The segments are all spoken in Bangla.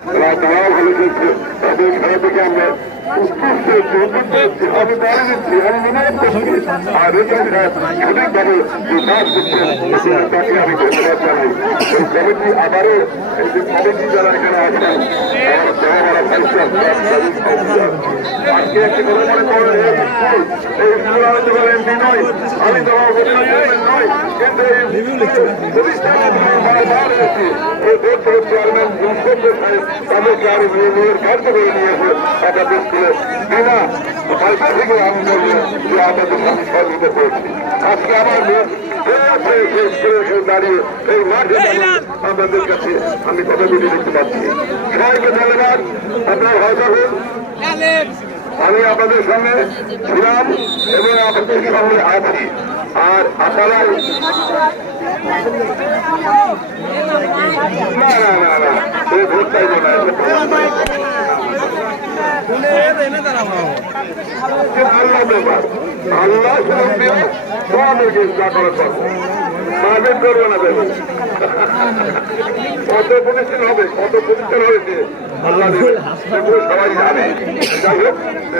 তারাও ভালো খেলছে, তাদের খেলা থেকে আমরা আমি বলে দিচ্ছি, আমি মনে করছি আর রেজাল্ট সঠিকভাবে যে কাজ করছেন তাকে আমি ধন্যবাদ জানাই। এই কমিটি আবারও এই যে কমিটি যারা এখানে আছেন আজকে একটি কথা মনে করেন এই স্কুল আমি তোমার এমপি নয়, আমি তোমার নয়, কিন্তু এই প্রতিষ্ঠানে বারবার এসেছি এই বোর্ড চেয়ারম্যান তাদেরকে আরো নিয়োগের কার্য করে নিয়েছে আপনাদের স্কুলে বিনা পয়সা থেকে আমি বলবো যে আপনাদের সাথে সহযোগিতা করেছি। আজকে আমার দাঁড়িয়ে এই মাঠে আপনাদের কাছে আমি কথা বলে দেখতে পাচ্ছি। সবাইকে ধন্যবাদ, আপনারা ভালো থাকুন। আমি আপনাদের সঙ্গে ছিলাম এবং আপনাদের সঙ্গে আছি। আর আপনারা না ভোট চাইব না, আল্লাহ ব্যাপার, আল্লাহ তোমাদেরকে যা করার পারবো মাঝের করবো না দেবে। কত প্রতিষ্ঠান হবে, কত প্রতিষ্ঠান হয়েছে আল্লাহ সেগুলো সবাই জানে। যাই হোক,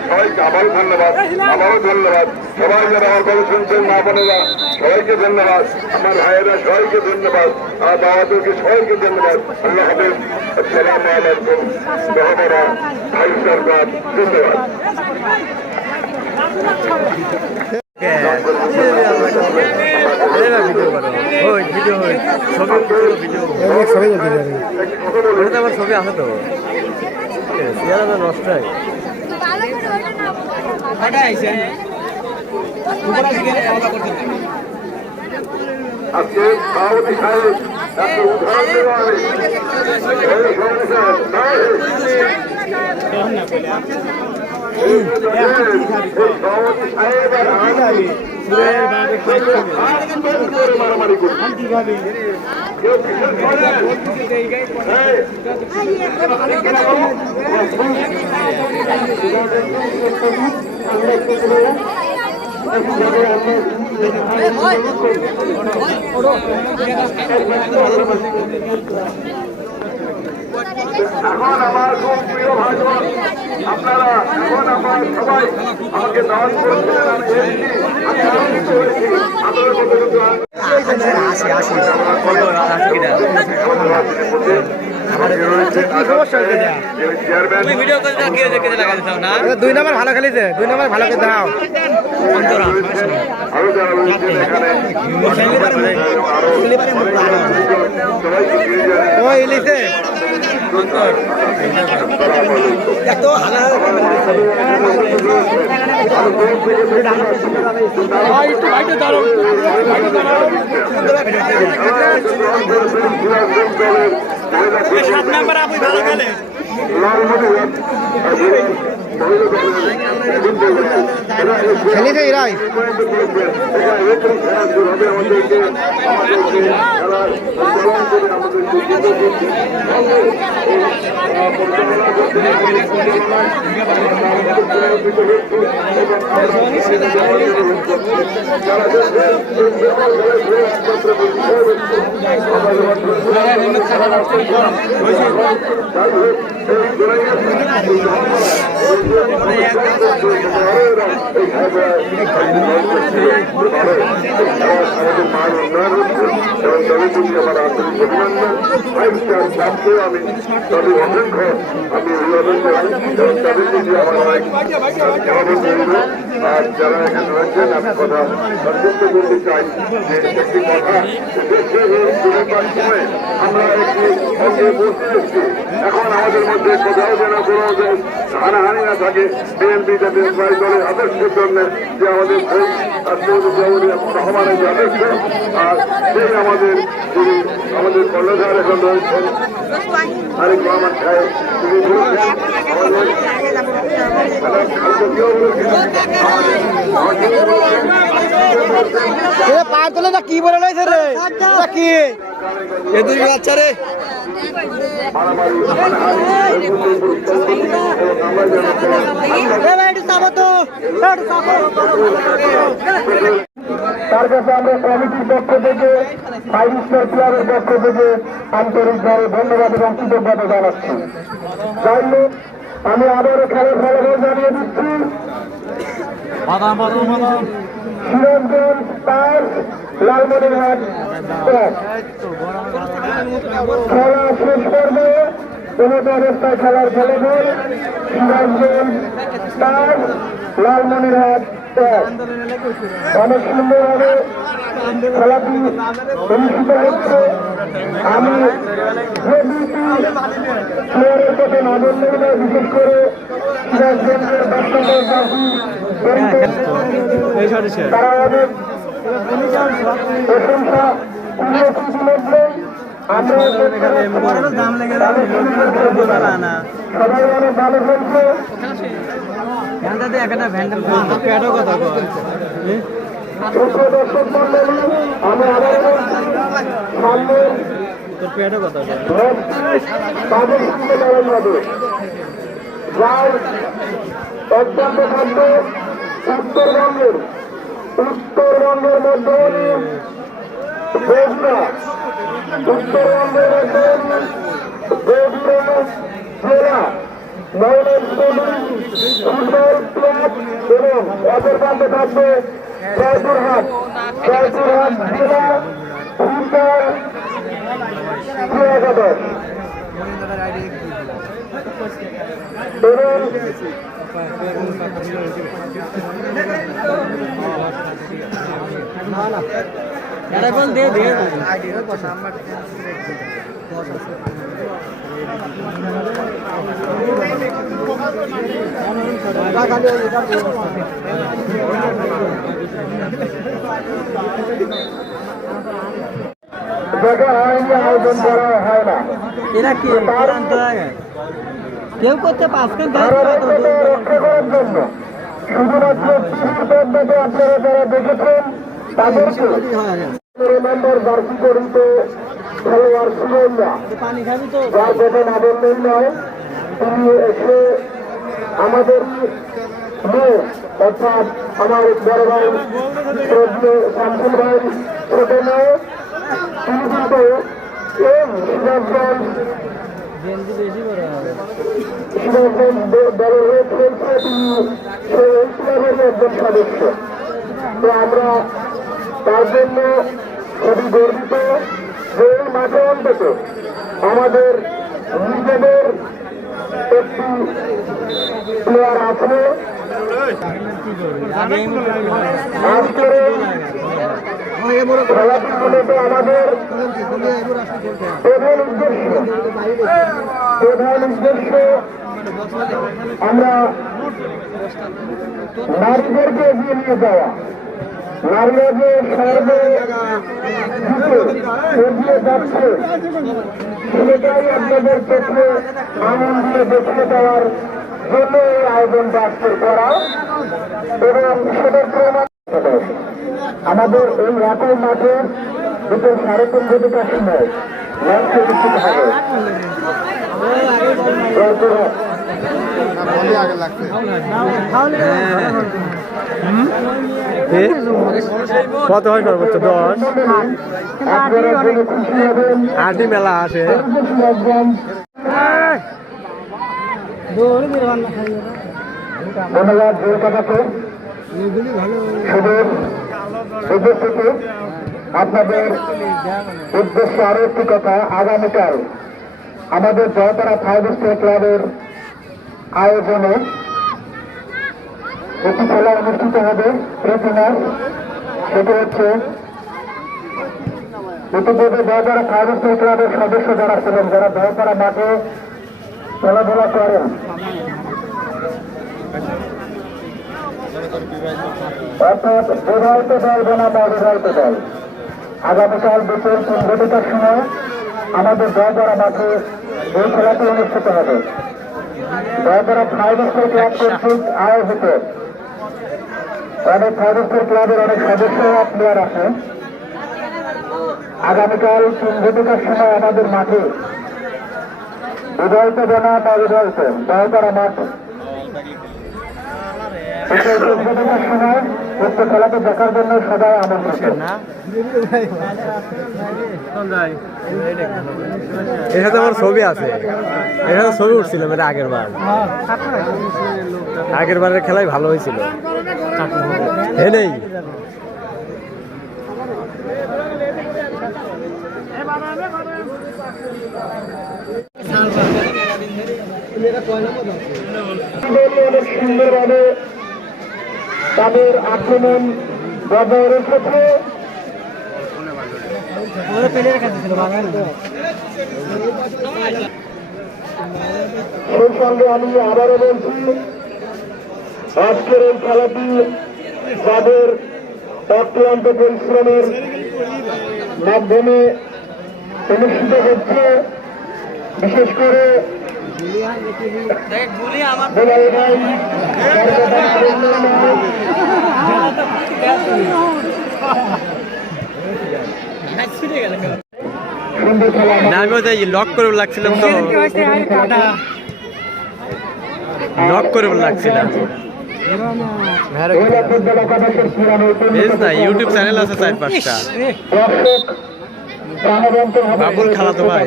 সবাইকে আবারও ধন্যবাদ, আবারও ধন্যবাদ। সবাই যারা আমার কথা শুনছেন, মা বোনেরা সবাইকে ধন্যবাদ, আমার ভাইয়েরা সবাইকে ধন্যবাদ, আমার বাবাদেরকে সবাইকে ধন্যবাদ। আল্লাহ হাফেজ, আসসালামু আলাইকুম, মহামারা ভাই সরকার, ধন্যবাদ। আমার ছবি আছে তো নষ্ট হয়। আজকে সভাপতি সাহেব একটা উদাহরণ দেওয়া সভাপতি সাহেব মারামারি করছে কেউ কিসের এখন আমার খুব প্রিয় ভাজন আপনারা, এখন আমার সবাই আমাকে দাওয়াত করেছিলেন, আমি এসেছি, আমি আনন্দিত হয়েছি। আপনারা কত দুই নম্বর ভালো খেলেছে, 2 নম্বর ভালো খেলতে দাও। আরো যারা রয়েছেন এখানে ইলিশে এত খেলেছে এরাই আমার আন্তরিক অভিনন্দন। আমি তাদের অসংখ্য আমি অভিনন্দন জানাই এবং তাদের প্রতি আমার অনেক আর যারা এখানে রয়েছেন আমি কথা সন্তুষ্ট করতে চাই যে একটি কথা দেশের সময় আমরা একটি অঙ্গে বসে এসেছি। এখন আমাদের মধ্যে কোথাও যেন কোনো হানাহানি না থাকে। বিএনপি জাতীয় দলের আদর্শের জন্য যে আমাদের রহমানের যে আদর্শ, আর সেই আমাদের যিনি আমাদের কর্ণধার এখন রয়েছেন আরেক রহমান সাহেব, তিনি বলেছেন পার তোলে না কি বলে রয়েছে রে কি এ দুই বাচ্চা রে তার কাছে আমরা কমিটির পক্ষ থেকে 5 স্টার ক্লাবের পক্ষ থেকে আন্তরিকভাবে ধন্যবাদ এবং কৃতজ্ঞতা জানাচ্ছি। যাই হোক, আমি আবারও খেলার ফলাফল জানিয়ে দিচ্ছি। সিরাজগঞ্জ 5, লালমনিরহাট 1। খেলা শেষ পর্যায়ে উন্নত অবস্থায় খেলার ফলাফল সিরাজগঞ্জ 5, লালমনিরহাট 1। অনেক সুন্দরভাবে খেলাটি অনুষ্ঠিত হচ্ছে। আমি প্লেয়ারের কথা না বললে বিশেষ করে সিরাজগঞ্জের বাস্তবের বাসী তারা অনেক প্রশংসা ইতিমধ্যে আমরা সবাই অনেক ভালো খেলছে। দর্শক মন্ডলী, আমি আবার সামনে তাদের সঙ্গে লড়াই হবে। যার অত্যন্ত খাদ্য উত্তরবঙ্গের মধ্যবর্তী বগুড়া, উত্তরবঙ্গের মধ্যবর্তী বগুড়া জেলা ময়মনসিংহ ফুটবল ক্লাব এবং অপর প্রান্তে থাকবে জয়পুরহাট জেলা ফুটবল ক্রীড়াগত এবং দেখা হয়নি, আয়োজন করা হয় না। এরা কি কেউ করতে পারছেন রক্ষা করার জন্য শুধুমাত্র আপনারা যারা দেখেছেন তাদেরকে মেম্বার জার্সি করিতে খেলোয়াড় ছিলেন না, যার কথা না বললেই নয়। তিনি এসে আমাদের মেয়ে অর্থাৎ আমার বড় ভাই শামসুল ভাই ছোট মেয়ে, তিনি কিন্তু এই সিরাজগঞ্জ দলের হয়ে খেলছে। তিনি সেই ক্লাবের একজন সদস্য। তো আমরা তার জন্য খুবই গর্বিত যে এই মাঠে অন্তত আমাদের নিজেদের একটি প্লেয়ার আছে। আজকের খেলাটি মূলত আমাদের প্রধান উদ্দেশ্য আমরা নারীদেরকে এগিয়ে নিয়ে যাওয়া, নারীরা যে সর্বে এগিয়ে যাচ্ছে সেটাই আপনাদের চোখে আনন্দ দিয়ে দেখতে দেওয়ার জন্য এই আয়োজনটা আজকের করা এবং সেটার প্রমাণ আমাদের এই রাতের মাঠে দুটো 3:30 ঘটিকার সময় লঞ্চে উপস্থিত হবে। কত হয় সর্বোচ্চ 10? আটি মেলা আসে। ধন্যবাদ জয়কাকাকে। উপস্থিতি আপনাদের উদ্দেশ্যে আরো একটি কথা, আগামীকাল আমাদের জয়তারা 5 স্টার ক্লাবের আয়োজনে একটি খেলা অনুষ্ঠিত হবে প্রতি ম্যাচ। সেটি হচ্ছে ইতিপূর্বে জয়তারা 5 স্টার ক্লাবের সদস্য যারা ছিলেন, যারা জয়তারা মাঠে খেলাধুলা করেন, অর্থাৎ বিবাহিত দল বনাম অবিবাহিত দল, আগামীকাল বিকেল 3 ঘটিকার সময় আমাদের জয়তারা মাঠে এই খেলাটি অনুষ্ঠিত হবে। জয়তারা 5 স্টার ক্লাব কর্তৃক আয়োজিত অনেক 5 স্টার ক্লাবের অনেক সদস্য প্লেয়ার আছে। আগামীকাল 3 ঘটিকার সময় আমাদের মাঠে বিবাহিত বনাম অবিবাহিত জয়তারা মাঠ সময় উক্ত খেলাটি দেখার জন্য সবাই আমন্ত্রিত। এর সাথে আমার ছবি আছে, এর সাথে ছবি উঠছিল এটা আগের বারের খেলাই ভালো হয়েছিল। হে নেই অনেক সুন্দরভাবে তাদের আক্রমণ বজায় রেখেছে। সেই সঙ্গে আমি আবারও বলছি, আজকের এই খেলাটি যাদের অক্লান্ত পরিশ্রমের মাধ্যমে অনুষ্ঠিত হচ্ছে, বিশেষ করে দুলাল ভাই সুন্দর খেলা না, আমি ওই লক করে লাগছিলাম তো, লক করে লাগছিলাম। ইউটিউব চ্যানেল আছে 4-5টা। বাবুল খেলা তো ভাই,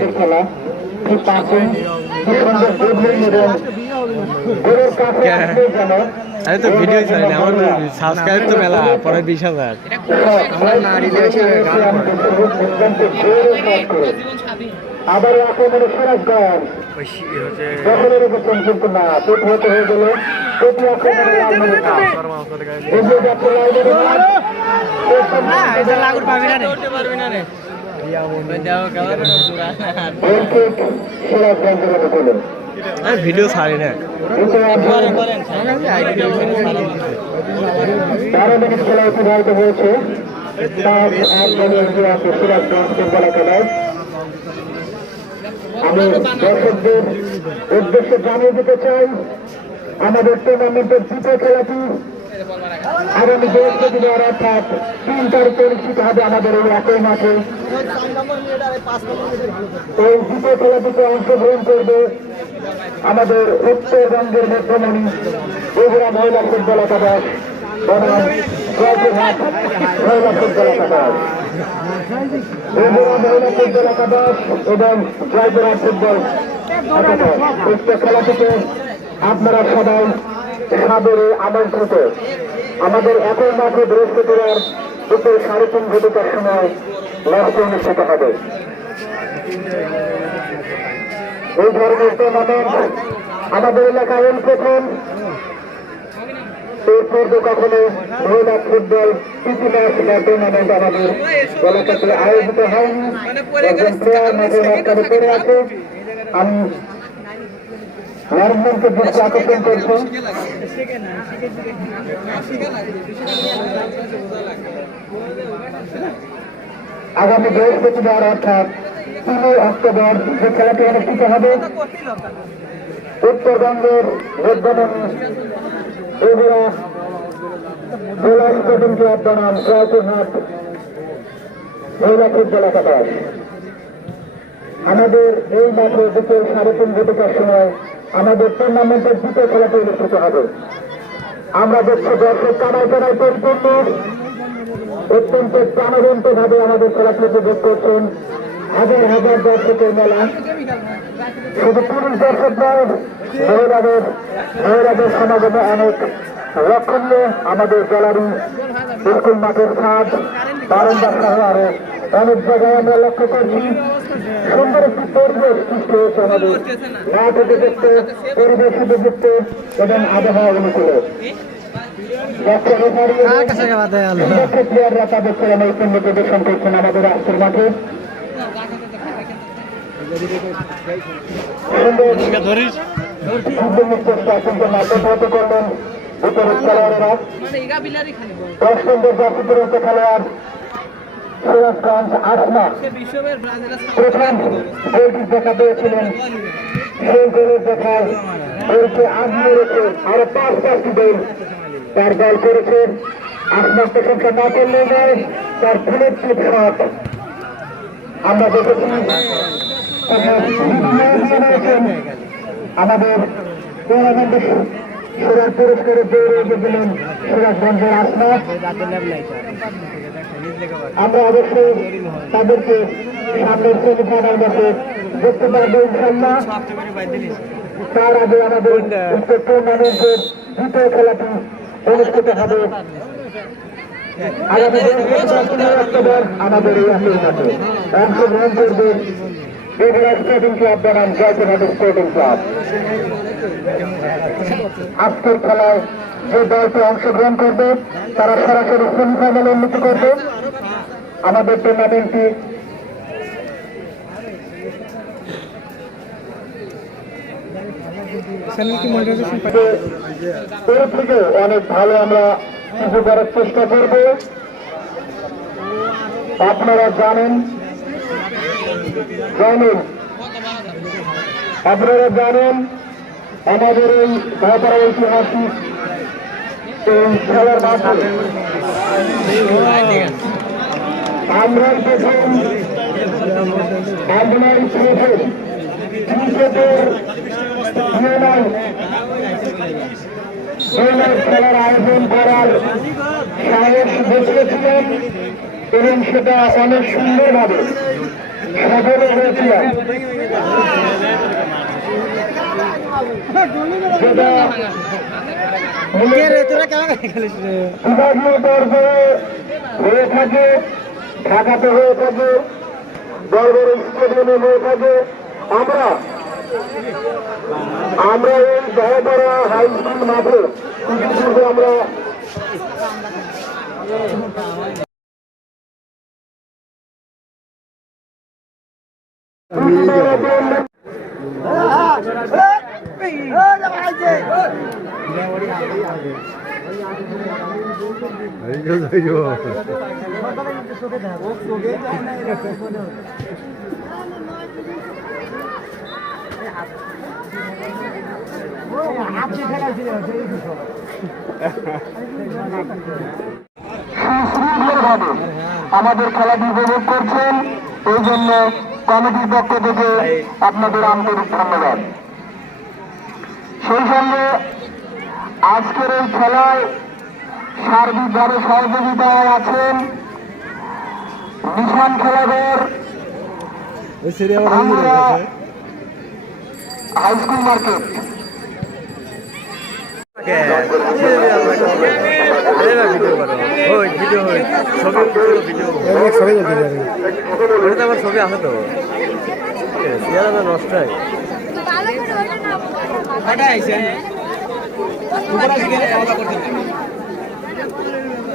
আমি তো ভিডিও চাই না, আমার সাবস্ক্রাইব তো মেলা পরে 20,000। আবার আক্রমণে সিরাজগঞ্জ দখলের উপর কিন্তু না পেট হতে হয়ে গেল। প্রতি আক্রমণে এগিয়ে যাচ্ছে সিরাজগঞ্জের উপকূলে। ভিডিও ছাড়ি না, 12 মিনিট খেলা অতিবাহিত হয়েছে। সিরাজগঞ্জ ফুটবল খেলায় আমি দর্শকদের উদ্দেশ্যে জানিয়ে দিতে চাই, আমাদের টুর্নামেন্টের দ্বিতীয় খেলাটি আগামী বৃহস্পতিবার অর্থাৎ 3 তারিখে অনুষ্ঠিত হবে আমাদের এই একই মাঠে। এই দ্বিতীয় খেলাটিতে অংশগ্রহণ করবে আমাদের উত্তরবঙ্গের মধ্যমণি বগুড়া মহিলা ফুটবল একাদশ বনাম জয়পুরহাট মহিলা ফুটবল একাদশ। বগুড়া মহিলা ফুটবল একাদশ এবং জয়পুরহাট ফুটবল একাদশ। উক্ত খেলাটিতে আপনারা সবাই সাদরে আমন্ত্রিত। আমাদের একই মাঠে বৃহস্পতিবার দুপুর 3:30 ঘটিকার সময় ম্যাচটি অনুষ্ঠিত হবে। এই ধরনের টুর্নামেন্ট আমাদের এলাকায় এই প্রথম। এর পূর্বে কখনো মহিলা ফুটবল প্রীতি ম্যাচ বা টুর্নামেন্ট আমাদের এলাকাতে আয়োজিত হয়নি। একজন প্লেয়ার মাঠের মাঝখানে পড়ে আছে, আমি ম্যানেজমেন্টকে দৃষ্টি আকর্ষণ করছি। আগামী বৃহস্পতিবার অর্থাৎ 3 অক্টোবর যে খেলাটি অনুষ্ঠিত হবে উত্তরবঙ্গের মধ্যমণি বগুড়া জেলা স্পোর্টিং ক্লাব বনাম জয়পুরহাট মহিলা ফুটবল একাদশ। আমাদের এই মাঠে দুপুর 3:30 ঘটিকার সময় আমাদের টুর্নামেন্টের দ্বিতীয় খেলাটি অনুষ্ঠিত হবে। আমরা দেখছি দর্শক কানায় কানায় পরিপূর্ণ, অত্যন্ত প্রাণবন্ত ভাবে আমাদের খেলাটি উপভোগ করছেন হাজার হাজার দর্শকের মেলা। শুধু পুরুষ দর্শক নয়, মহিলাদের সমাগমে অনেক লক্ষণীয়। আমাদের গ্যালারি, স্কুল মাঠের ছাদ, বারান্দা সহ আরো অনেক জায়গায় আমরা লক্ষ্য করছি সুন্দর একটি পরিবেশ সৃষ্টি হয়েছে আমাদের মাঠ উপযুক্ত, পরিবেশ উপযুক্ত এবং আবহাওয়া অনুকূলে। প্লেয়াররা তাদের ছেলে নৈপুণ্য প্রদর্শন করছেন আমাদের আজকের মাঠে। করলেন বিপরীত খেলোয়াড়েরা। 10 নম্বর জাতীয় খেলোয়াড় সিরাজগঞ্জ আসমা প্রথম গোলটি দেখা পেয়েছিলেন। সেই গোলের দেখার গোলকে আগিয়ে রেখে আরো 5-5টি গোল তার দল করেছেন। আসমার প্রশংসা না করলেও নয়, তার ফুলের টিপ শট আমরা দেখেছি। আমাদের টুর্নামেন্টের সেরা পুরস্কারের দৌড়ে দিলেন সিরাজগঞ্জের আসনাথ। আমরা অবশ্যই তাদেরকে সামনের সেমিফাইনাল ম্যাচে দেখতে পারবো ইনশাল্লাহ। তার আগে আমাদের টুর্নামেন্টের দ্বিতীয় খেলাটি অনুষ্ঠিত হবে আগামী 15 অক্টোবর আমাদের এই আসরের মাঠে। অংশগ্রহণ করবে বেগুড়া স্পোর্টিং ক্লাব বনাম জয়পুরহাট স্পোর্টিং ক্লাব। আজকের খেলায় যে দলটি অংশগ্রহণ করবে তারা সরাসরি সেমিফাইনালে উন্নীত করবে। আমাদের টুর্নামেন্টটি এর থেকে অনেক ভালো আমরা কিছু করার চেষ্টা করব। আপনারা জানেন আমাদের এই ভারতের ঐতিহাসিক এই খেলার মাধ্যমে আমরাই প্রথম ক্রিকেটের খেলার আয়োজন করার সাহস দেখিয়েছিলেন এবং সেটা অনেক সুন্দরভাবে সফল হয়েছিলেন। বিভাগীয় পর্যায়ে হয়ে থাকে, ঢাকাতে হয়ে থাকে, বড় বড় স্টেডিয়ামে হয়ে থাকে। আমরা এই দহপাড়া হাই স্কুল মাঠে আমরা আমাদের খেলাটি উপভোগ করছেন, এই জন্য কমিটির পক্ষ থেকে আপনাদের আন্তরিক ধন্যবাদ। সেই সঙ্গে আজকের এই খেলায় সার্বিকভাবে সহযোগিতায় আছেন নিশান খেলাঘর, হাইস্কুল মার্কেট। ছবি আছে তো নষ্ট হয়।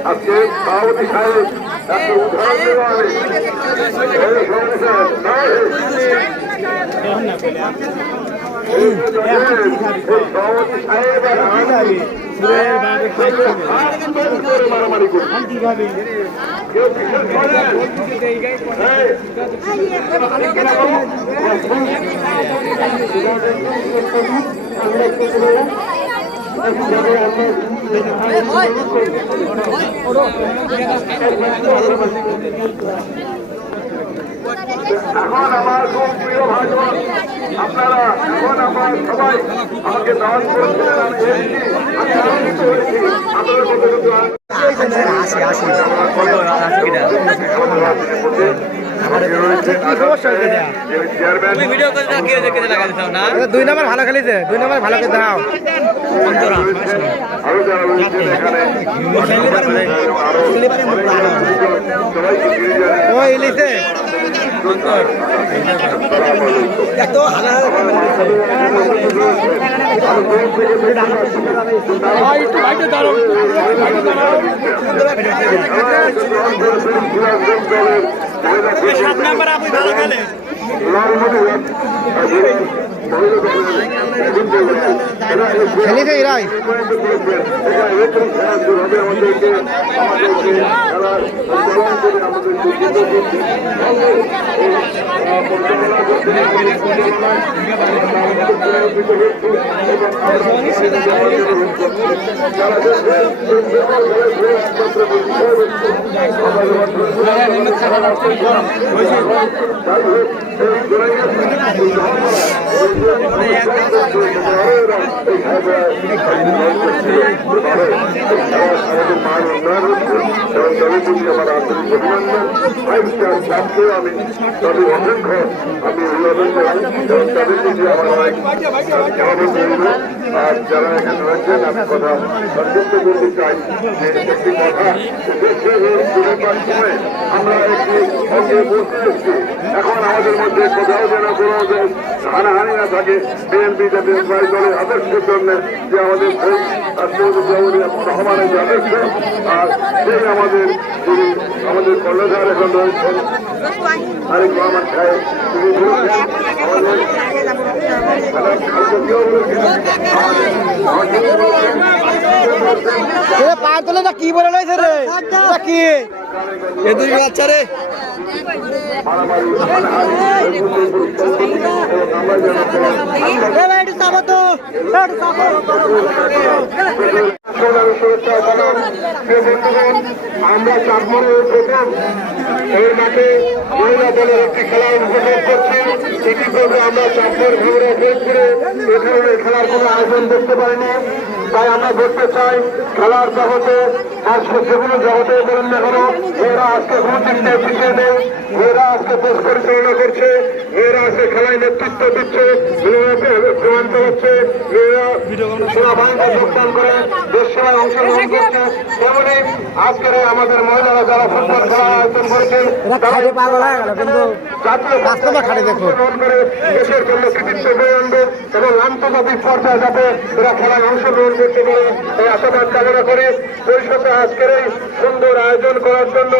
আজকে সভাপতি সাহেব একটা উদাহরণ দেওয়া মারামারি করবে এখন আমার খুব প্রিয় ভাজন আপনারা, এখন আমার সবাই আমাকে দাওয়াত করেছিলেন, আমি এসেছি, আমি আনন্দিত হয়েছি। আপনাদের মধ্যে কিন্তু দুই নম্বর ভালো খেলেছে, 2 নম্বর ভালো খেলতে দাও। আরো যারা রয়েছেন এখানে ইলিশে এত খেলিছে এরাই যাই হোক এই আমাদের মান উন্নয়ন হচ্ছে এবং তাদের প্রতি আমার আন্তরিক অভিনন্দন। ফাইভ স্টার ক্লাবকেও আমি তাদের অসংখ্য আমি অভিনন্দন জানাই এবং তাদের প্রতি আমার অনেক কেমন করব। আর যারা এখানে রয়েছেন আমি কথা সংযুক্ত করতে চাই যে একটি কথা দেশের দুর্নীতির সময় আমরা একটি অঙ্গে বসে এসেছি। এখন আমাদের মধ্যে কোথাও যেন কোনো হানাহানি না থাকে। বিএনপি জাতীয় দলের আদর্শের জন্য যে আমাদের রহমানের যে আদর্শ আর সেই আমাদের যিনি আমাদের কর্ণধার এখন রয়েছেন আরিফ রহমান সাহেব তিনি বলেছেন পার তোলে না কি বলে রয়েছে রে কি এদিক বাচ্চা রে আমরা চাঁদপুরের প্রথম এই মাঠে মহিলা দলের একটি খেলা উপভোগ করছি। ইতিপূর্বে আমরা চাঁদপুর ভবনে ফেসপুরে এ ধরনের খেলার কোনো আয়োজন দেখতে পারিনি। তাই আমরা বলতে চাই খেলার জগতে আজকে যেগুলো জগতে বলেন না কেন এরা আজকে কোনো চিন্তা পিছিয়ে নেই। এরা আজকে দেশ পরিচালনা করছে, এরা আজকে খেলায় নেতৃত্ব দিচ্ছে, প্রমাণ হচ্ছে এরা সেনাবাহিনীতে যোগদান করে দেশ সেবায় অংশগ্রহণ করছে। তেমনি আজকের আমাদের মহিলারা যারা ফুটবল খেলা আয়োজন করেছেন তারা জাতীয় অংশগ্রহণ করে দেশের জন্য কৃতিত্ব বয়ে আনবে এবং আন্তর্জাতিক পর্যায়ে যাতে এরা খেলায় অংশগ্রহণ করতে পারে এই আশাবাদ কামনা করে পরিষদে আজকের এই সুন্দর আয়োজন করার জন্য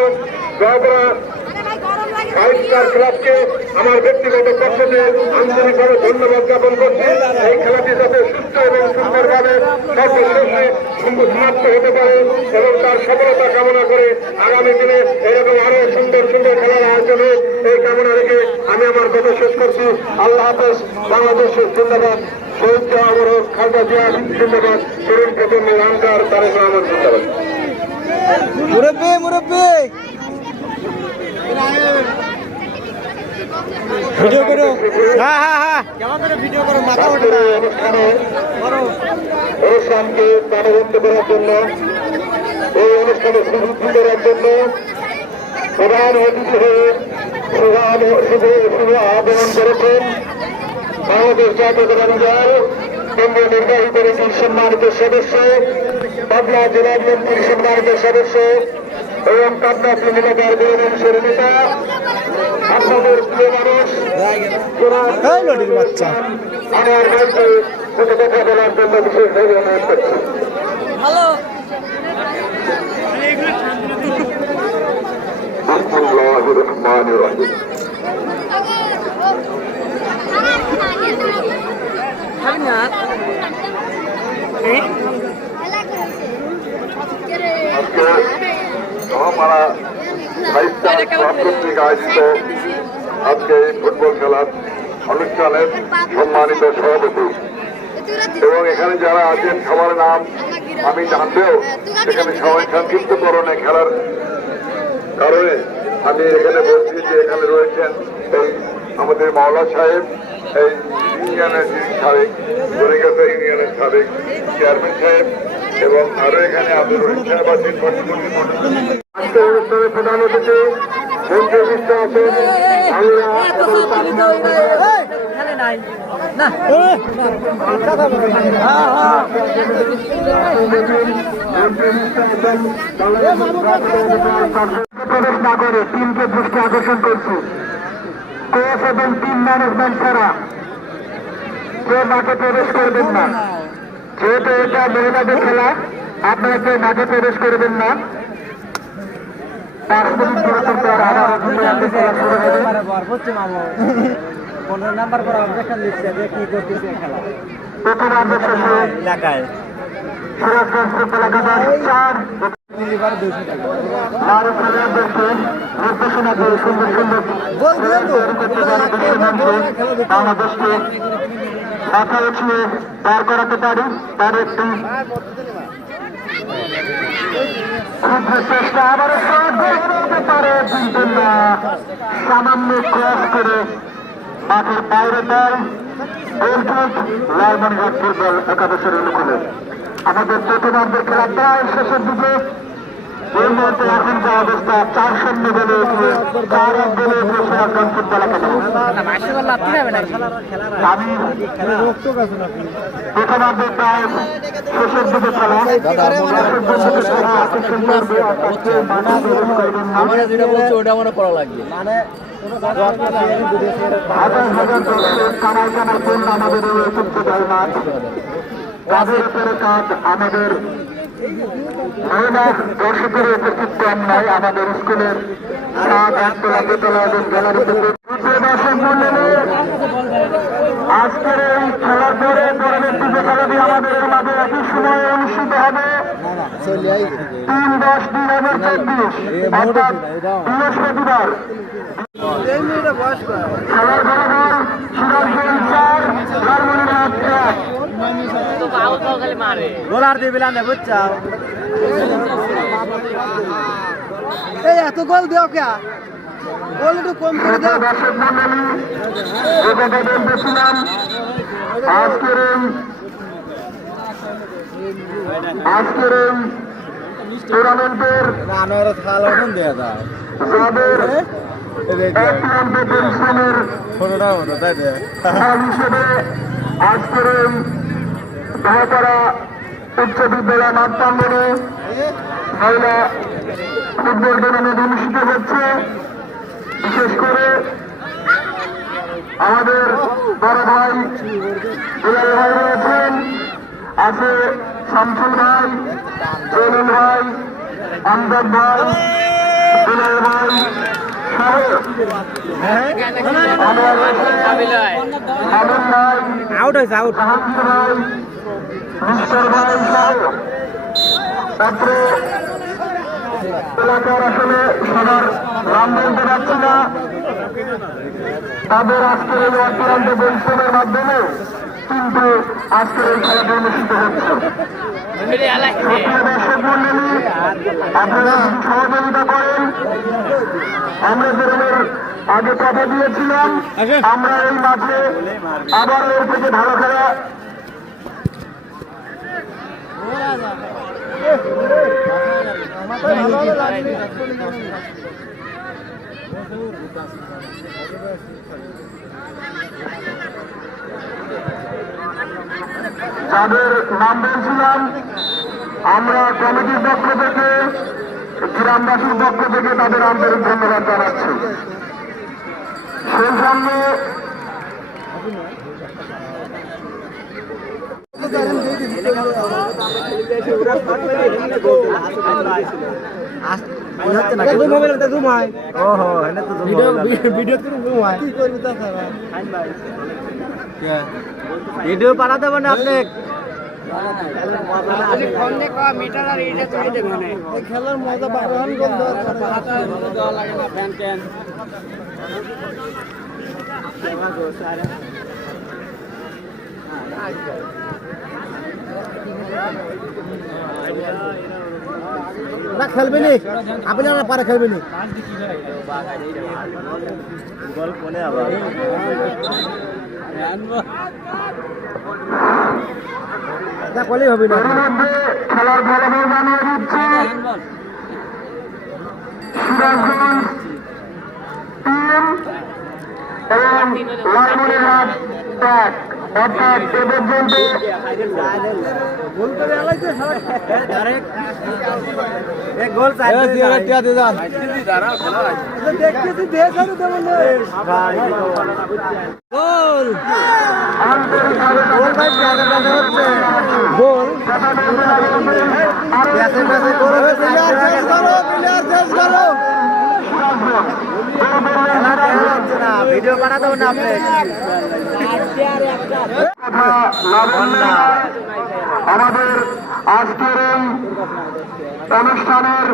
ফাইভ স্টার ক্লাবকে আমার ব্যক্তিগত পক্ষ থেকে আন্তরিকভাবে ধন্যবাদ জ্ঞাপন করছি। এই খেলাটি যাতে সুস্থ এবং সুন্দরভাবে সর্বশেষে সমাপ্ত হতে পারে এবং তার সফলতা কামনা করে আগামী দিনে এরকম আরো সুন্দর সুন্দর খেলার আয়োজন হোক এই কামনা রেখে আমি আমার কথা শেষ করছি। আল্লাহ হাফেজ। বাংলাদেশের জিন্দাবাদ। শহীদ জাহাঙ্গীর খালেদা জিয়া জিন্দাবাদ। তরুণ প্রজন্ম রামকার তারেক রহমান জিন্দাবাদ। মুরব্বি মুরব্বি ভিডিও করো। হ্যাঁ হ্যাঁ হ্যাঁ কেমন করে ভিডিও করো মাথা ওঠে না অনুষ্ঠানকে প্রাণবন্ত করার জন্য এই অনুষ্ঠানে সুযোগ করার জন্য প্রধান অতিথি হয়ে শুভ আগমন করেছেন বাংলাদেশ জাতীয়তাবাদী দল কেন্দ্রীয় নির্বাহী কমিটির সম্মানিত সদস্য, পাবনা জেলা বিএনপির সম্মানিত সদস্য এবং পাবনা তৃণমূলের বীরের নেতা, আপনাদের প্রিয় মানুষ আমার ভাইকে দুটো কথা বলার জন্য বিশেষভাবে অনুরোধ করছি। বিসমিল্লাহির রহমানির রহিম। আজকে মহামারা সাহিত্য কর্তৃক আয়োজিত আজকে এই ফুটবল খেলার অনুষ্ঠানের সম্মানিত সভাপতি এবং এখানে যারা আছেন সবার নাম আমি জানতেও সেখানে সবাই সংক্ষিপ্তকরণে খেলার কারণে আমি এখানে বলছি যে এখানে রয়েছেন এই আমাদের মাওলা সাহেব, এই ইউনিয়নের যিনি সাবেক গরিগাছা ইউনিয়নের সাবেক চেয়ারম্যান সাহেব এবং আরো এখানে আব্দুর রহিম সাহেব আছেন। আজকে অনুষ্ঠানে প্রধান অতিথি মন্ত্রী বিশ্ব আছেন। প্রবেশ না করে টিমকে দৃষ্টি আকর্ষণ করছি। কোচ এবং টিম ম্যানেজমেন্ট ছাড়া কেউ মাঠে প্রবেশ করবেন না। যেহেতু এটা মহিলাদের খেলা আপনারা কেউ মাঠে প্রবেশ করবেন না। 5 মিনিট পর পর আবার খেলা শুরু হবে। 15 নাম্বার করে অবজেকশন দিচ্ছে যে কি করতেছে খেলা প্রথম আর্ধের শেষে এলাকায় সিরাজগঞ্জ এলাকার 4 নির্দেশনা দিয়ে সুন্দর সুন্দর বাংলাদেশকে মাথা উঠিয়ে দাঁড় করাতে পারি তার একটি চেষ্টা আবারও হতে পারে কিন্তু না সামান্য ক্রস করে মাঠের বাইরে দেয়। লালমনিরহাট ফুটবল একাদশের অনুকূলে আমাদের প্রথমার্ধের খেলা প্রায় শেষের দিকে। এই মুহূর্তে এখন যে অবস্থা 4-0 বলে উঠে 4-1 বলে উঠে সোনারগাঁও ফুটবল একাদশ। আমি প্রথমার্ধের প্রায় শেষের দিকে খেলা হাজার হাজার দর্শক কানায় কানায় পূর্ণ আমাদের এই ঐতিহ্যবাহী মাঠ। কাঁধের উপরে কাঁধ আমাদের মহিলা দর্শকের উপস্থিত কম নয়। আমাদের স্কুলের সাত আটতলা দোতলা এবং গ্যালারিতে দর্শক মন্ডলী আজকের এই খেলার পরে পরবর্তী যে খেলাটি আমাদের এর মাঝে একই সময়ে অনুষ্ঠিত হবে 3-10-2024 অর্থাৎ বৃহস্পতিবার। খেলার ফলাফল সিরাজগঞ্জ 4 লালমনিরহাট 1। গোলার দিয়ে বিলানে বুঝছাও এই এত গোল দেও কে গোল একটু কম করে দাও। দর্শক মন্ডলী কথা বলতেছিলাম আজকের এই টুর্নামেন্টের যাদের এক নম্বর পরিশ্রমের ফল হিসেবে আজকের এই ঢাকারা উচ্চ বিদ্যালয় মাঠ প্রাঙ্গণে মহিলা ফুটবল টুর্নামেন্ট অনুষ্ঠিত হচ্ছে। বিশেষ করে আমাদের বড় ভাই দুলাল ভাই রয়েছেন, আছে শামসুল ভাই, জলিল ভাই, আমজাদ ভাই, দুলাল ভাই সহ আউট হয়েছে আউট জাহাঙ্গীর ভাই, মিস্টার ভাই সহ ছাত্র এলাকার আসলে সবার নাম বলতে পারছি না। তাদের আজকের এই অক্লান্ত পরিশ্রমের মাধ্যমে কিন্তু আজকের এই খেলাটি অনুষ্ঠিত হচ্ছে। দর্শক মন্ডলী আপনারা সহযোগিতা করেন। আমরা যেরকমের আগে কথা দিয়েছিলাম আমরা এই মাঠে আবার এর থেকে ভালো খেলা যাদের নাম বলছিলাম আমরা কমিটির পক্ষ থেকে গ্রামবাসীর পক্ষ থেকে তাদের আন্তরিক ধন্যবাদ জানাচ্ছি। সেই সঙ্গে ভিডিও বানাতে পারেন আপনি খেলার মজা পাবেন। না খেলবে নি আপনি আর পারে খেলবে নি কলেই হবে না। খেলার ফলাফল জানিয়ে দিচ্ছি সিরাজগঞ্জ 3 এবং লালমনিরহাট 1 অর্থাৎ এ পর্যন্ত ভিডিও বানাতে হবে না আপনি আমাদের আজকের এই অনুষ্ঠানের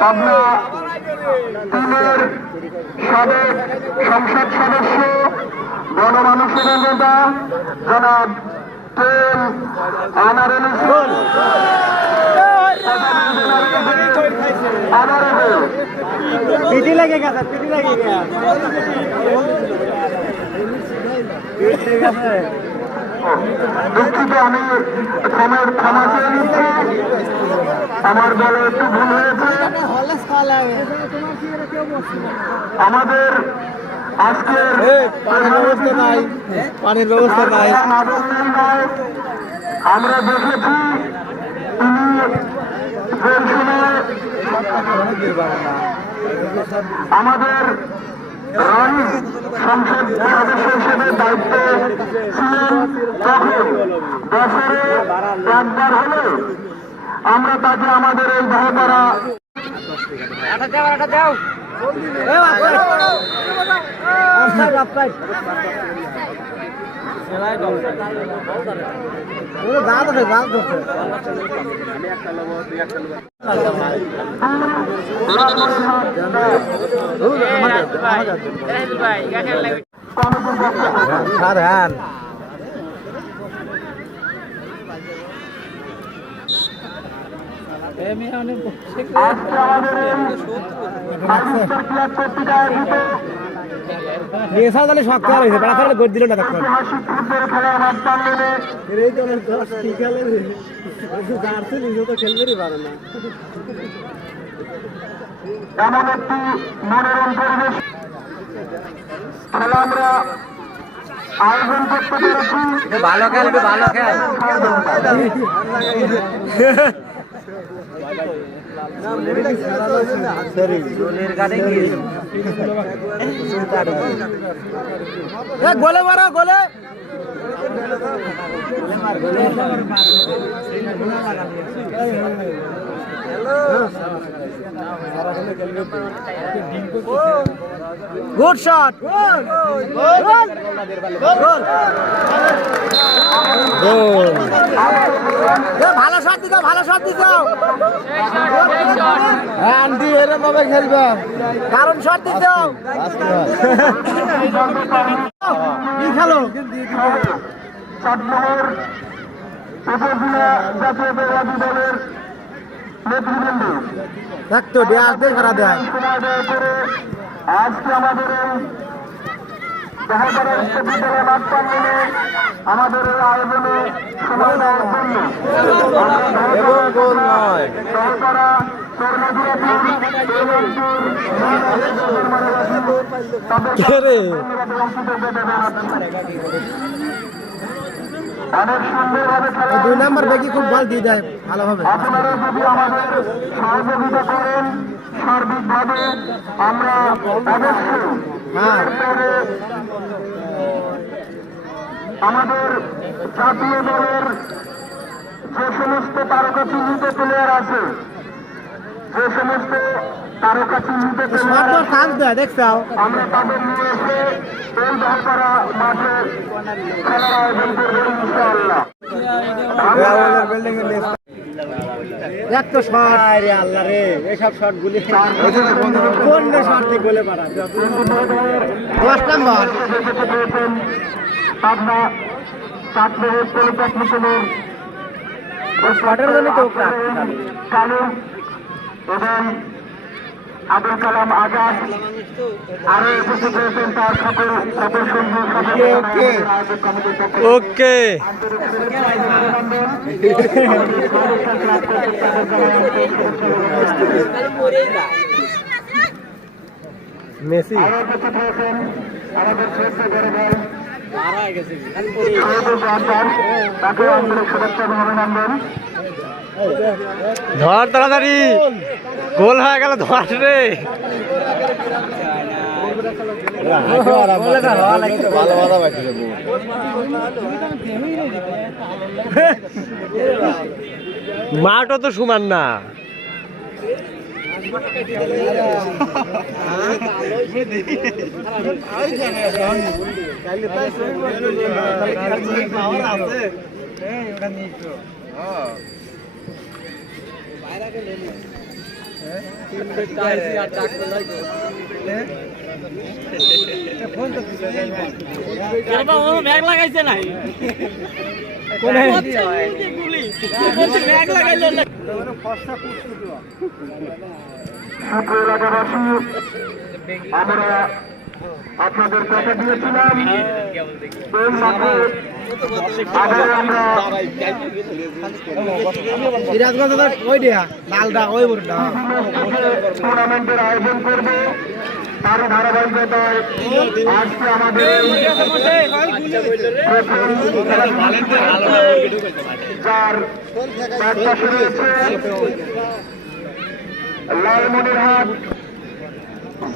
পাবনা 3-এর সাবেক সংসদ সদস্য গণমানুষের নেতা জনাব টেম আনারুল ইসলাম পিটি লাগে গেছে পিটি লাগে গেছে দুঃখিত, আমি ক্ষমা চেয়ে নিচ্ছি, আমার দলে একটু ভুল হয়েছে। আমাদের আজকের পানির ব্যবস্থা নাই, পানির ব্যবস্থা নাই। আমরা দেখেছি তিনি সেই সময় আমাদের রানী সংসদ সদস্য হিসেবে দায়িত্ব ছিলেন। তখন বছরে একবার হলে আমরা তাকে আমাদের এই ভাইপাড়া শক্ত হয়েছে বেড়া থাকলে গড় দিল না তখন খেলতে পারে না। এমন একটি মনোরম পরিবেশ খেলা আমরা আয়োজন করতে পেরেছি। ভালো খেলবে, ভালো খেল। গোলে মারা গোলে গুড শট, ভালো শট দিতে, ভালো শট দিতে আন্টি এরকম ভাবে খেলবে, কারণ শট দিতে কি খেলো চাটমোহর উপজেলা জাতীয়তাবাদী দলের নেতৃবৃন্দ দেখতো দেয়া খারাপ দেয়। সময় ব্যয় করে আজকে আমাদের এই দহবারের বিশ্ববিদ্যালয় মাঠ প্রাঙ্গণে আমাদের এই আয়োজনে সময় দেওয়ার জন্য দহপাড়া অনেক সুন্দরভাবে খেলা। 2 নাম্বার ব্যাগই খুব বল দিয়ে দেয় ভালোভাবে। আপনারা যদি আমাদের সহযোগিতা করেন সার্বিকভাবে আমরা অবশ্যই আমাদের জাতীয় দলের যে সমস্ত তারকা চিহ্নিত প্লেয়ার আছে, যে সমস্ত তারকা চিহ্নিত প্লেয়ার দেখছো আমরা তাদের নিয়ে এসে এই দহপাড়া মাঠে খেলার আয়োজন করবো ইনশাআল্লাহ। দেখতো শট রে আল্লাহ রে, এইসব শট গুলি কোন শট দিয়ে গোলে পারা 10 নাম্বার পাবনা চাটমোহর পলিটেকনিক্যালের শটের জন্য তো কালু এবং আবুল কালাম আজাদ আরো উপস্থিত রয়েছেন তার সকল সঙ্গী ওকে মেসি উপস্থিত রয়েছেন আমাদের শ্রেষ্ঠ বড় ভাই তাকে আন্তরিক শুভেচ্ছা এবং অভিনন্দন। ধর তাড়াতাড়ি, গোল হয়ে গেল, ধর রে। মাঠও তো সমান না। লাগাইছে নাই এলাকাবাসী আমরা আপনাদের কথা দিয়েছিলাম এই মাঠে আবার আমরা সিরাজগঞ্জ ওই দেয়া লালদা ওই বড়টা টুর্নামেন্টের আয়োজন করব তার ধারাবাহিকতায় আজকে আমাদের যার পাশে রয়েছে লালমনিরহাট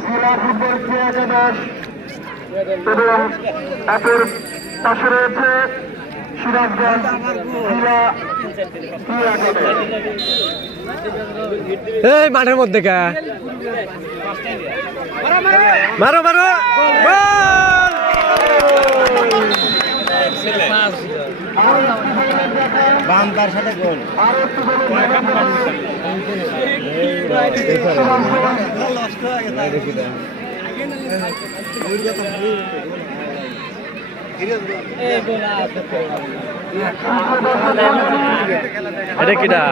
জেলা ফুটবল ক্রীড়া একাদশ এবং একের পাশে রয়েছে সিরাজগঞ্জ জেলা ক্রীড়া একাদশ। এই মাঠের মধ্যে কা মারো মারো বাম তার সাথে গোল আর একটু এটা কিটা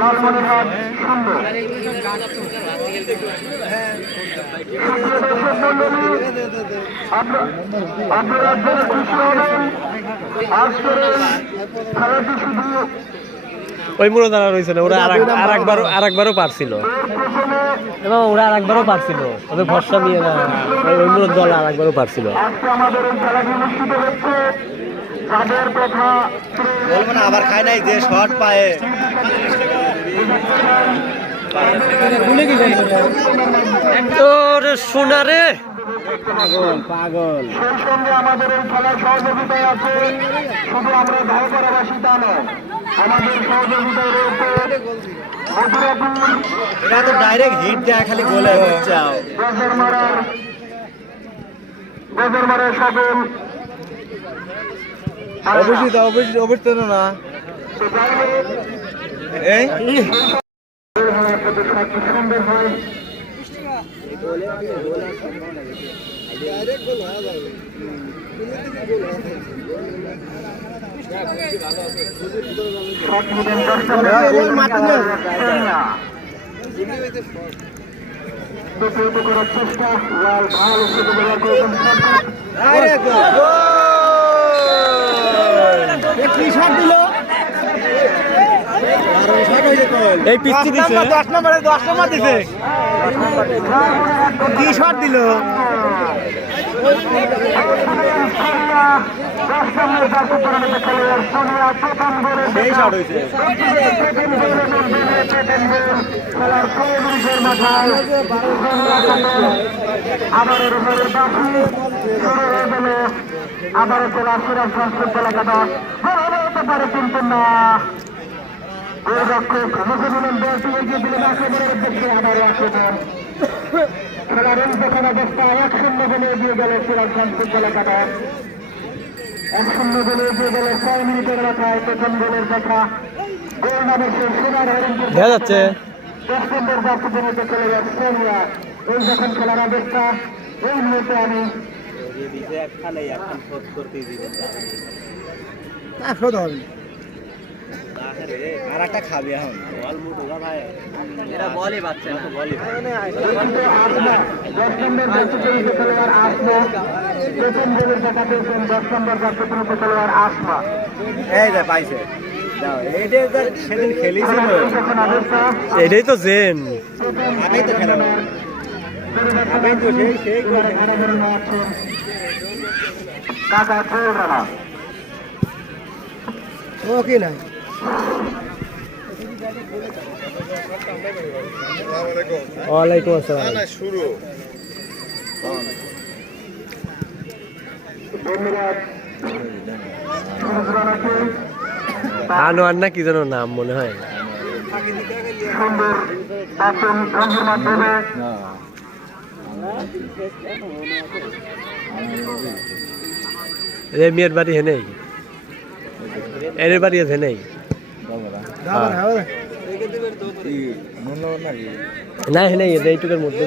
লালমনিরহাট সুন্দর আপনারা জেনে খুশি হবেন আজকের খেলাটি শুধু ওই মুড়ো দাঁড়া রয়েছে না ওরা আরেকবারও পারছিল এবং ওরা আরেকবারও পারছিল ওদের ভরসা নিয়ে না ওই মুড়োর দল আরেকবারও পারছিল আজকে আমাদের এই খেলাটি অনুষ্ঠিত হচ্ছে যাদের কথা বলবো না আবার খায় নাই যে শর্ট পায়ে তোর সোনা রে পাগল পাগল সেই সঙ্গে আমাদের এই খেলার সহযোগিতায় আছে শুধু আমরা ধারকরাবাসী তা নয় আমাদের সহযোগিতায় রয়েছে মথুরাপুর এটা তো ডাইরেক্ট হিট দেয় খালি গোলে যাও গজরমারার সকল অবশ্যই না এই সুন্দর হয় করার চেষ্টা লাল ভালো ব্যবহার করেছেন কি শট দিল এই পিচ্ছি দিছে 10 নম্বরে 10 নম্বর দিছে কি শট দিল সেই শট হয়েছে আবারও জেলা সিরাজগঞ্জ ফুটবল একাদশ হতে পারে কিন্তু না গোলরক্ষক মুজিবুল বলতে এগিয়ে দিলেন আক্রমণের উদ্দেশ্যে আবারও আক্রমণ খেলার যখন অবস্থা 1-0 বলে এগিয়ে গেল সিরাজগঞ্জ ফুটবল একাদশ 1-0 বলে এগিয়ে গেল 6 মিনিটের মাথায় প্রথম গোলের দেখা গোল নামের সোনার হরিণপুর দেখা যাচ্ছে 10 নম্বর জার্সি জমিতে চলে যাচ্ছে সোনিয়া এই যখন খেলার অবস্থা এই মুহূর্তে আমি আর একটা খাবি এখন এটা বলই বাচ্চা না বলই 10 নম্বর জার্সি জমিতে খেলোয়াড় আসমা প্রথম গোলের দেখা পেয়েছেন 10 নম্বর জার্সি জমিতে খেলোয়াড় আসমা এই যে পাইছে দাও এইটা সেদিন খেলেছিল যখন অবস্থা এটাই তো জেন আমি তো খেলাম আমি তো সেই করে কাকা খেলবে না ওকে নাই ওয়ালাইকুম আসসালাম ধন্যবাদ আনোয়ার না কি যেন নাম মনে হয় সুন্দর পাঁচজন রঙের মাধ্যমে মেয়ের বাড়ি হেনেই এর বাড়ি আছে নেই না হেনেই এইটুকের মধ্যে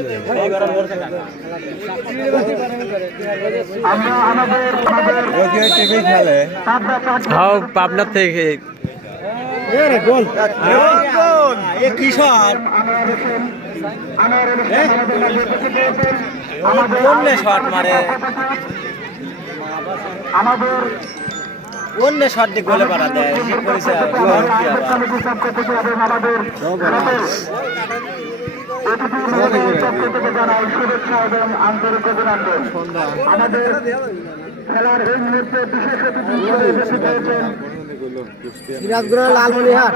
আমরা আমাদের খেলে হাও পাবনার থেকে রে গোল গোল এ কি শট কোন শট মারে আমাদের অন্য শট দিয়ে গোলে পারা দেয় কি করেছে জানাই শুভেচ্ছা এবং আন্তরিক অভিনন্দন। আমাদের খেলার এই মুহূর্তে বিশেষ অতিথি হিসেবে উপস্থিত হয়েছেন সিরাজগঞ্জ লালমনিরহাট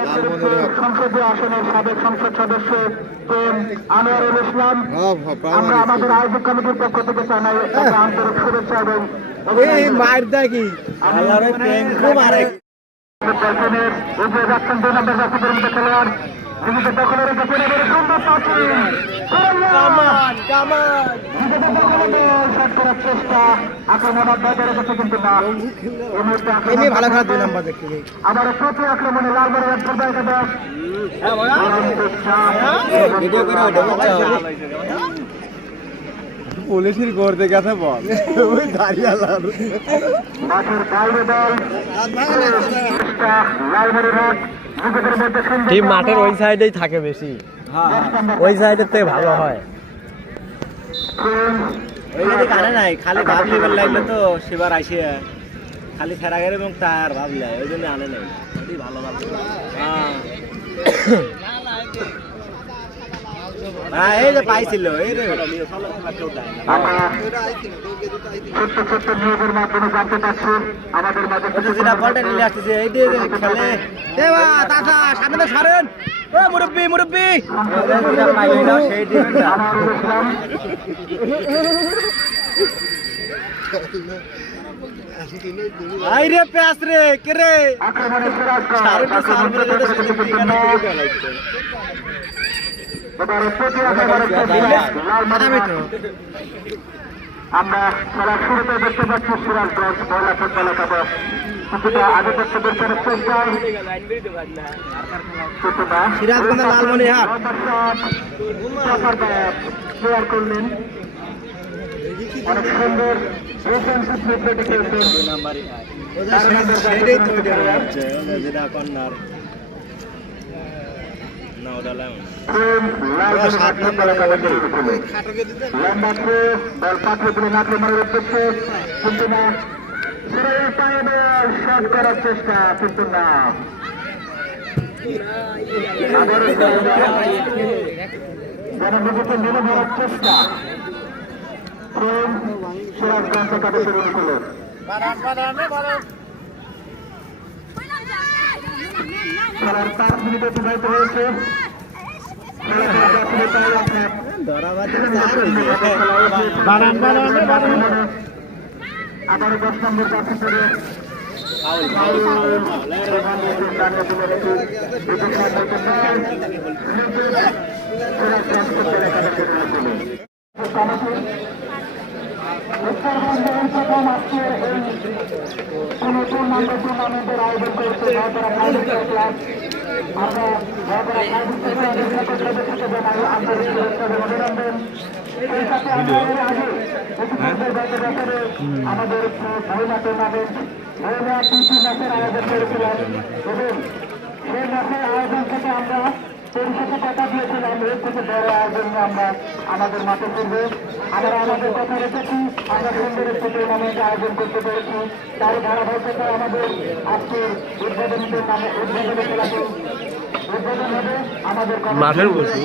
সংসদীয় আসনের সাবেক সংসদ সদস্য আনোয়ারুল ইসলাম। আমরা আমাদের আয়োজক কমিটির পক্ষ থেকে জানাই আন্তরিক শুভেচ্ছা এবং এই মার দেখি আল্লাহর প্রেম খুব আরে দর্শনের এগিয়ে যাচ্ছেন 2 নম্বর জাতীয় মধ্যে খেলোয়াড় নিজেদের দখলে রেখেছেন এবারে সুন্দর পাচ্ছেন কামান কামান শট করার চেষ্টা আক্রমণের বাইরে রেখেছে কিন্তু না এই মুহূর্তে এমনি ভালো খেলা 2 নম্বর দেখতে আবার প্রতি আক্রমণে লালবাড়ির ফুটবল খেলা ভিডিও করে ওটা পুলিশের করতে গেছে বল ওই দাঁড়িয়ে আল্লাহ মাঠের বাইরে দল লালবাড়ির হাট নিজেদের মধ্যে সুন্দর টিম মাঠের ওই সাইডেই থাকে বেশি, ওই সাইডের থেকে ভালো হয়। ওই যদি কানে নাই খালি ভাব লিবার লাগলে তো সেবার আসে খালি ফেরাগের এবং তার ভাবলে ওই জন্য আনে নাই ভালো ভাবলে হ্যাঁ এই যে পাইছিল এই রে আমরা ছোট্ট ছোট্ট নিয়োগের মাধ্যমে জানতে পারছি আমাদের মাঝে যেটা বলটা নিয়ে আসতেছে এই যে খেলে দেবা তাতা সামনে সরেন ও মুরব্বি মুরব্বি সেই দিনটা আনোয়ারুল ইসলাম আই রে প্যাস রে কে রে আক্রমণে সিরাজগঞ্জ সারটা সামনে যেটা শুধু ঠিকানা থেকে গেলাইছে এবারে প্রতি আক্রমণের চেষ্টা লালবাড়ির হাট। আমরা খেলার শুরুতে দেখতে পাচ্ছি সিরাজগঞ্জ মহিলা ফুটবল একাদশ কিছুটা আধিপত্য বিস্তারের চেষ্টায় কিছুটা সিরাজগঞ্জের লালমনিরহাট ক্লিয়ার করলেন অনেক সুন্দর ডিফেন্সিভ প্লেটে খেলছেন সেটাই তো যেটা কর্নার না ওটা লাইন লালবাড়ির ফুটবল একাদশের লম্বা থ্রো বল পাঠিয়ে দিলেন আক্রমণের উদ্দেশ্যে কিন্তু না শট করার চেষ্টা কিন্তু না যেন নিজেকে মেলে ধরার চেষ্টা সিরাজগঞ্জ একাদশের অনুকূলে খেলার 5 মিনিট অতিবাহিত হয়েছে আবার 10 নম্বর জাতি করে কোন টুর্নামেন্টের আয়োজন করছে আমাদের মহিলা টুর্নামেন্ট মহিলা তিনটি ম্যাচের আয়োজন করেছিলাম এবং সেই ম্যাচের আয়োজন থেকে আমরা পরিষদে কথা দিয়েছিলাম এর থেকে বড় আয়োজন আমরা আমাদের মাঠে করবো। আমরা আমাদের কথা রেখেছি, আমরা সুন্দর একটি টুর্নামেন্ট আয়োজন করতে পেরেছি। তার ধারাবাহিকতায় আমাদের আজকের উদ্বোধনী খেলাটি উদ্বোধন হবে আমাদের মাঠের বসে